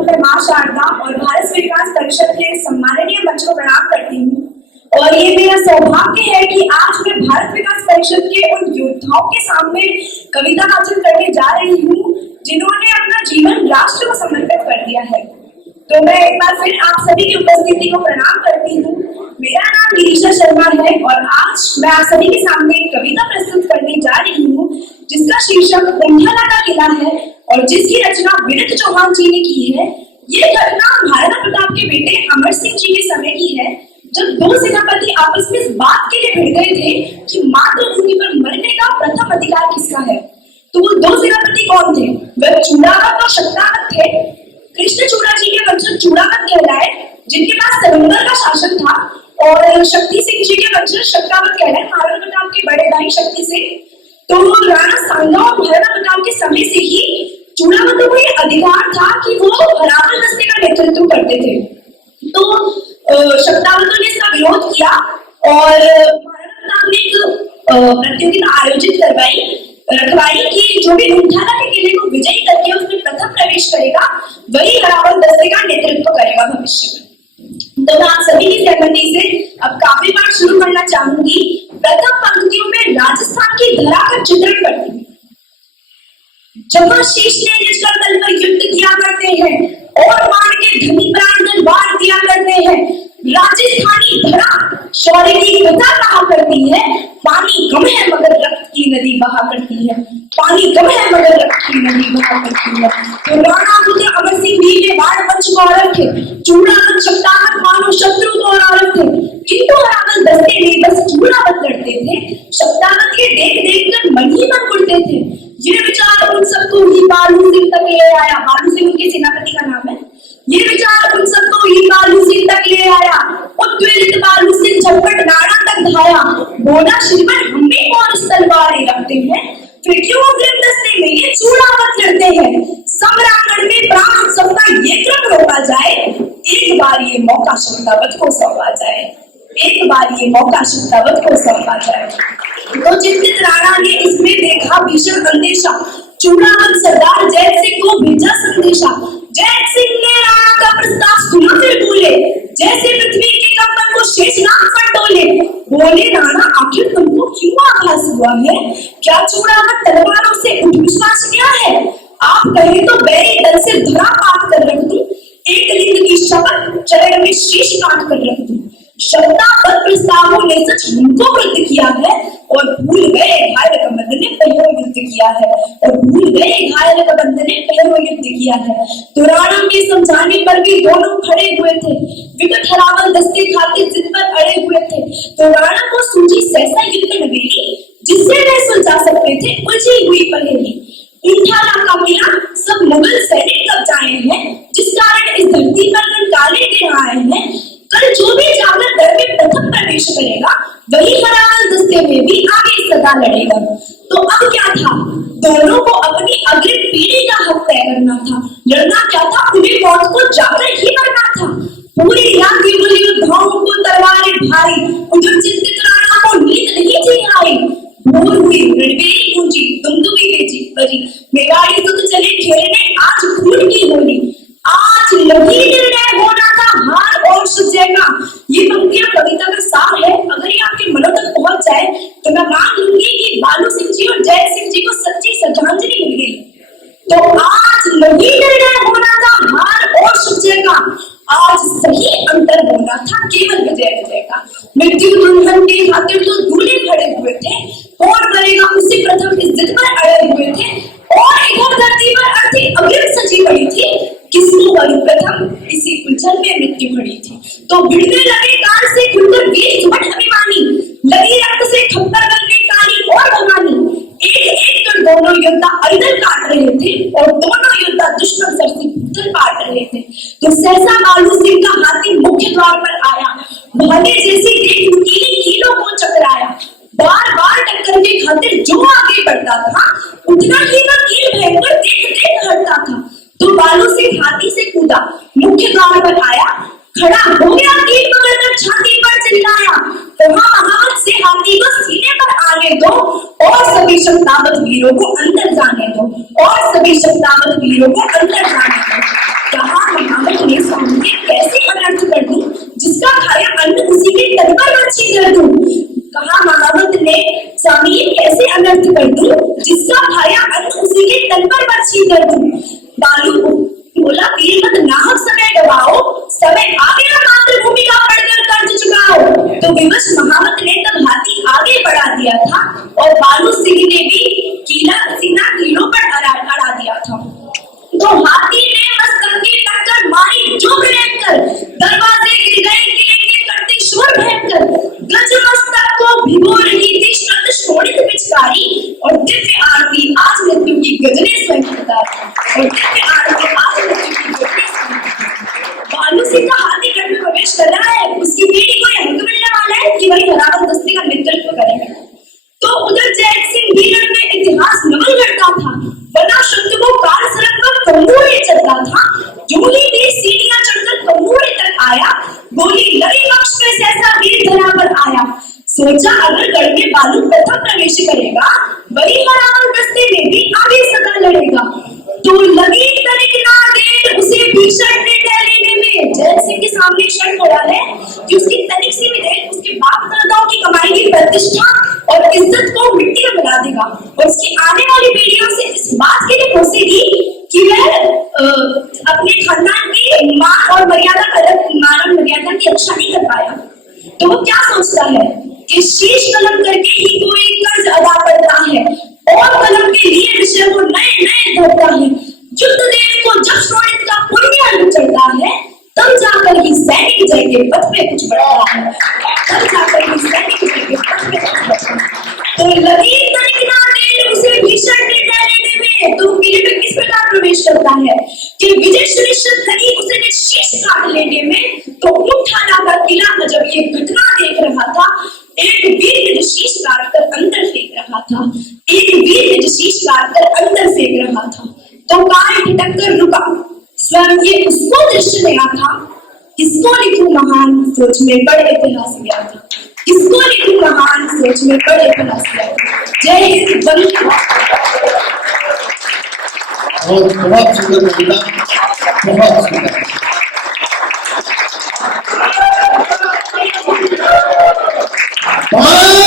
मैं मां शारदा और भारत विकास परिषद के सम्माननीय मंच को प्रणाम करती हूँ। और ये मेरा सौभाग्य है कि आज मैं भारत विकास परिषद के उन योद्धाओं के सामने कविता वाचन करने जा रही हूँ जिन्होंने अपना जीवन राष्ट्र को समर्पित कर दिया है। तो मैं एक बार फिर आप सभी की उपस्थिति को प्रणाम करती हूँ। मेरा नाम गिरीशा शर्मा है और आज मैं आप सभी के सामने एक कविता प्रस्तुत करने जा रही हूँ जिसका शीर्षक कुंभला का किला है और जिसकी रचना विनीत चौहान जी ने की है। ये घटना महाराणा प्रताप के बेटे अमर सिंह जी के समय की है, जब दो सेनापति आपस में इस बात के लिए भिड़ गए थे कि मातृभूमि पर मरने का प्रथम अधिकार किसका है। तो वो दो सेनापति कौन थे? वह चूड़ामत और शक्तामत थे। कृष्णचूड़ा जी के वंशज चूड़ामत कहलाए, जिनके पास सलंगर का शासन था, और शक्ति सिंह जी के वंशज शक्तामत कहलाए, महाराणा प्रताप के बड़े भाई शक्ति सिंह। तो राणा सांगा और महाराणा प्रताप के समय से ही चूड़ामत को ये अधिकार था कि वो हरावल दस्ते का नेतृत्व करते थे। तो शक्तामतों ने इसका विरोध किया और महाराणा प्रताप ने एक प्रतियोगिता आयोजित रखवाई कि जो भी कुंभला के किले को विजयी करके उसमें प्रथम प्रवेश करेगा वही हरावल दस्ते का नेतृत्व करेगा भविष्य में। तो मैं आप सभी की सहमति से अब काव्य पाठ शुरू करना चाहूंगी। प्रथम पंक्तियों में राजस्थान की धरा का चित्रण करती हूँ। जब शीश ने निज तल पर युद्ध किया करते हैं और बाण के धनी प्राण वार दिया करते हैं, राजस्थानी धरा शौर्य की कथा कहा करती है। पानी कम है मगर रक्त की नदी बहा करती है, पानी कम है मगर रक्त की नदी बहा करती है। तो राणा पुत्र अमर सिंह भी में बाण पंच को औरत थे, चूड़ामत शक्तामत मानो शत्रु को औरत थे, किंतु हरावल दस्ते में बस चूड़ामत लड़ते थे। शक्तामत के देख देख कर मन ही मन उड़ते थे। ये विचार उन सबको ही बालू सिंह तक ले आया। बालू सिंह उनके सेनापति का नाम है। ये विचार उन सबको ही बालू सिंह तक ले आया। उद्वेलित बालू सिंह झपट नाड़ा तक धाया। बोला श्रीमन हम भी कौन तलवारें रखते हैं, फिर क्यों अग्रिम दस्ते में ये चूड़ामत लड़ते हैं। सम्राटगढ़ में प्राण सबका ये क्रम रोका जाए, एक बार ये मौका शक्तावत को सौंपा जाए, एक बार ये मौका शक्तावत को सौंपा जाए। तो चिंतित राणा ने इसमें देखा भीषण अंदेशा, चूड़ामत सरदार जैत सिंह को भेजा संदेशा। जैत सिंह ने राणा का प्रस्ताव सुना फिर बोले, जैसे पृथ्वी के कंपन को शेषनाग पर डोले। बोले राणा आखिर तुमको क्यों आभास हुआ है, क्या चूड़ामत तलवारों से उठ विश्वास गया है। आप कहे तो बैरी दल से धरा पात कर रख दूं, एक लिंग की शपथ चरण में शीश काट कर रख दूं। शब्दाबद्ध प्रस्तावों ने सच हमको वृद्ध किया है और भूल गए घायल कबंध ने पहलो युद्ध किया है, और भूल गए घायल कबंध ने पहलो युद्ध किया है। तो राणा के समझाने पर भी दोनों खड़े हुए थे, विकट हरावल दस्ते खातिर जिद पर अड़े हुए थे। तो राणा को सूझी सहसा युद्ध नवेली, जिससे वे सुलझा सकते थे उलझी हुई पहेली। कुंभला का किला सब मुगल सैनिक कब्जाए हैं, जिस कारण इस धरती पर कंकाले गिर आए हैं। कल जो भी जाकर दर में प्रथम प्रवेश करेगा वही हरावल दस्ते में भी आगे सदा लड़ेगा। तो अब क्या था, दोनों को अपनी अग्रिम पीढ़ी का हक तय करना था। लड़ना क्या था, उन्हें मौत को जाकर ही मरना था। पूरी रात केवल योद्धाओं को तलवारें भाई, उधर चिंतित राणा को नींद नहीं थी आई। भोर हुई रणवेरी गूंजी, दुमदुमी बेची बजी, मेवाड़ी सुत चले खेलने आज खून की होली। आज लगी निर्णय होना था हार और सुजय का। ये पंक्तियां कविता का सार है। अगर ये आपके मनों तक पहुंच जाए तो मैं मान लूंगी कि बालू सिंह जी और जय सिंह जी को सच्ची श्रद्धांजलि मिल गई। तो आज लगी निर्णय होना था हार और सुजय का, आज सही अंतर होना था केवल विजय का। मृत्यु दुल्हन के खातिर तो दूल्हे खड़े हुए थे, कौन करेगा उसी प्रथम इस जिद पर अड़े हुए थे। और इधर धरती पर अर्थी अग्रिम सजी पड़ी थी, किसको करूं प्रथम इसी उलझन में मृत्यु खड़ी थी। तो भिड़ने लगे कान से खुलकर वीर सुमट अभिमानी, लगी रक्त से खप्पर गल में काली और भवानी। एक एक कर दोनों योद्धा अरिदल काट रहे थे और दोनों योद्धा दुश्मन सर से भूतल काट रहे थे। तो सहसा बालू सिंह का हाथी मुख्य द्वार पर आया, भाले जैसी देख नुकीली कीलों को चकराया। बार बार टक्कर के खातिर जो आगे बढ़ता था उतना ही वह कील भयंकर देख देख हटता था। तो बालू सिंह हाथी से कूदा, मुख्य द्वार पर आया, खड़ा हो गया, कील पकड़कर छाती पर चिल्लाया। महावत से हाथी को सीने पर आने दो और सभी शक्तावत वीरों को अंदर जाने दो, और सभी शक्तावत वीरों को अंदर जाने दो। कहा मैं आगे और मातृभूमि का पढ़कर कर्ज चुकाओ। तो विवश महावत ने तब हाथी आगे बढ़ा दिया था और बालू सिंह ने भी सीना कीलों पर अड़ा दिया था। तो हाथी ने मस्तकी टक्कर मारी जो कर दरवाजे गिर गए किले के करते शोर भयंकर। गज मस्तक को भिगो रही थी श्रद्ध शोणित पिचकारी और दिव्य आरती आज मृत्यु की गजने स्वयं उतारी। और दिव्य आरती आज मृत्यु की गजने स्वयं। बालू सिंह का हाथी गढ़ में प्रवेश कर रहा है, उसकी पीढ़ी को यह मिलने वाला है कि वही हरावत दस्ती का नेतृत्व करेगा। तो उधर जैत सिंह बीरन में इतिहास नवल करता था, बना शत्रु को काल सरक कर कमूरे चलता था। जूली भी सीढ़ियां चढ़कर कमूरे तक आया, गोली लगी पक्ष में सहसा वीर धरा पर आया। सोचा अगर गढ़ में बालू प्रथम प्रवेश करेगा, वही हरावत दस्ते में भी आगे सदा लड़ेगा। तो लगी तनिक ना देर उसे भीषण निर्णय लेने में। जैत सिंह के सामने क्षण पड़ा है कि उसकी तनिक सी भी देर उसके बाप दादाओं की कमाई की प्रतिष्ठा और इज्जत को मिट्टी में मिला देगा और उसकी आने वाली पीढ़ियों से इस बात के लिए कोसेगी कि वह अपने खानदान की मान और मर्यादा की रक्षा नहीं कर पाया। तो वो क्या सोचता है कि शीश कलम करके ही कोई कर्ज अदा करता है और कलम के लिए विषय को नए नए धरता है। युद्ध देव को जब शोणित का पुण्य चढ़ता है, तब जाकर ही सैनिक जय के पथ पे कुछ बढ़ता है। तब जाकर ही सैनिक जय के पथ पे कुछ बढ़ता है। तो लगी तनिक ना देर उसे भीषण निर्णय लेने में। तो किले में किस प्रकार प्रवेश करता है कि विजय सुनिश्चित करी उसे शीश काट लेने में। तो उठा लागा किला जब ये घटना देख रहा था, एक वीर शीश काट कर अंदर फेंक रहा था, एक वीर शीश काट कर अंदर फेंक रहा था। तो काय ठिठक कर रुका, स्वयं ये उसको दृश्य नया था। किसको लिखूं महान सोच में बड़े इतिहास गया था, किसको लिखूं महान सोच में बड़े इतिहास गया था। जय हिंद, वंदे मातरम। बहुत सुंदर कविता, बहुत सुंदर। भारत